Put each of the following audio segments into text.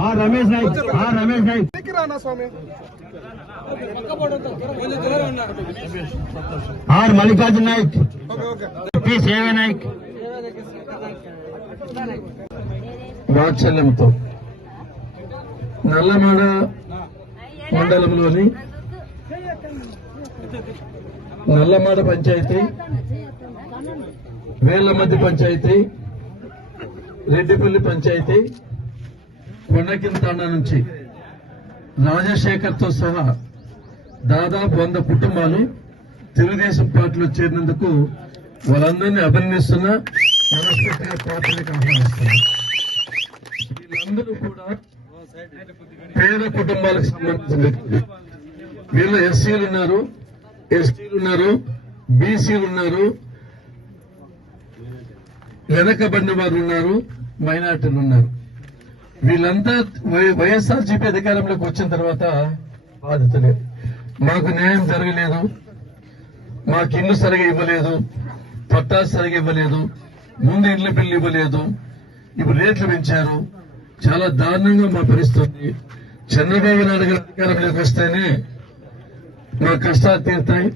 ఆ రమేష్ నాయక్ ఆ Ramesh Naik. Rana Swamy R Mallikarjun Nayak P Seva Nayak. వాత్సల్యంతో Nallamada మండలంలోని నల్లమాడ పంచాయతీ వేలమద్ది పంచాయతీ రెడ్డిపల్లి పంచాయతీ కొండకింతాండ నుంచి రాజశేఖర్తో సహా దాదాపు వంద కుటుంబాలు తెలుగుదేశం పార్టీలో చేరినందుకు వాళ్ళందరినీ అభినందిస్తున్నా మనస్ఫూర్తిగా పార్టీలకు ఆహ్వానిస్తున్నా. వీళ్ళందరూ కూడా పేద కుటుంబాలకు సంబంధించిన వ్యక్తులు వీళ్ళు ఎస్సీలు ఉన్నారు ఎస్టీలు ఉన్నారు బీసీలు ఉన్నారు వెనకబడిన వారు ఉన్నారు మైనార్టీలు ఉన్నారు వీళ్ళంతా వైఎస్ఆర్ జీపీ అధికారంలోకి వచ్చిన తర్వాత బాధితులే మాకు న్యాయం జరగలేదు. మాకు ఇల్లు సరిగా ఇవ్వలేదు. పట్టాలు సరిగా ఇవ్వలేదు. ముందు ఇండ్ల బిల్లు ఇవ్వలేదు. ఇప్పుడు రేట్లు పెంచారు. చాలా దారుణంగా మా పరిస్థితుంది చంద్రబాబు నాయుడు గారి అధికారంలోకి వస్తేనే మా కష్టాలు తీరుతాయి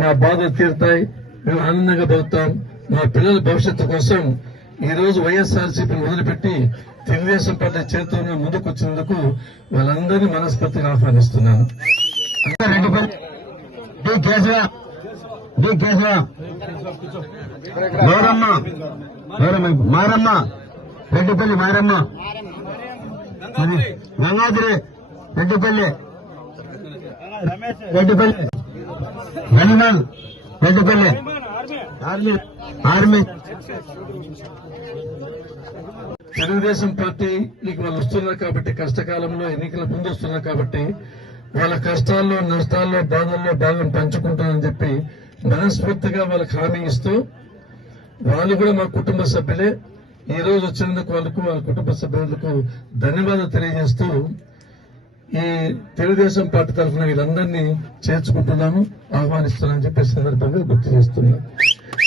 మా బాధలు తీరుతాయి. మేము ఆనందంగా బతుతాం మా పిల్లల భవిష్యత్తు కోసం ఈ రోజు వైఎస్ఆర్సీపీని మొదలుపెట్టి తెలుగుదేశం పార్టీ చేతుల్లో ముందుకు వచ్చినందుకు వాళ్ళందరినీ మనస్ఫూర్తిగా ఆహ్వానిస్తున్నాను. గౌరమ్మ మారమ్మ. రెడ్డిపల్లి మారమ్మ. గంగాద్రి రెడ్డిపల్లి రెడ్డిపల్లి హనుమాన్ రెడ్డిపల్లి తెలుగుదేశం పార్టీకి వాళ్ళు వస్తున్నారు కాబట్టి కష్టకాలంలో ఎన్నికల ముందు వస్తున్నారు కాబట్టి వాళ్ళ కష్టాల్లో నష్టాల్లో బాధల్లో భాగం పంచుకుంటానని చెప్పి మనస్ఫూర్తిగా వాళ్ళకి హామీ ఇస్తూ వాళ్ళు కూడా మా కుటుంబ సభ్యులే. ఈ రోజు వచ్చినందుకు వాళ్ళకు వాళ్ళ కుటుంబ సభ్యులకు ధన్యవాదాలు తెలియజేస్తూ ఈ తెలుగుదేశం పార్టీ తరఫున వీళ్ళందరినీ చేర్చుకుంటున్నాము ఆహ్వానిస్తున్నామని చెప్పి సందర్భంగా గుర్తు చేస్తున్నాను.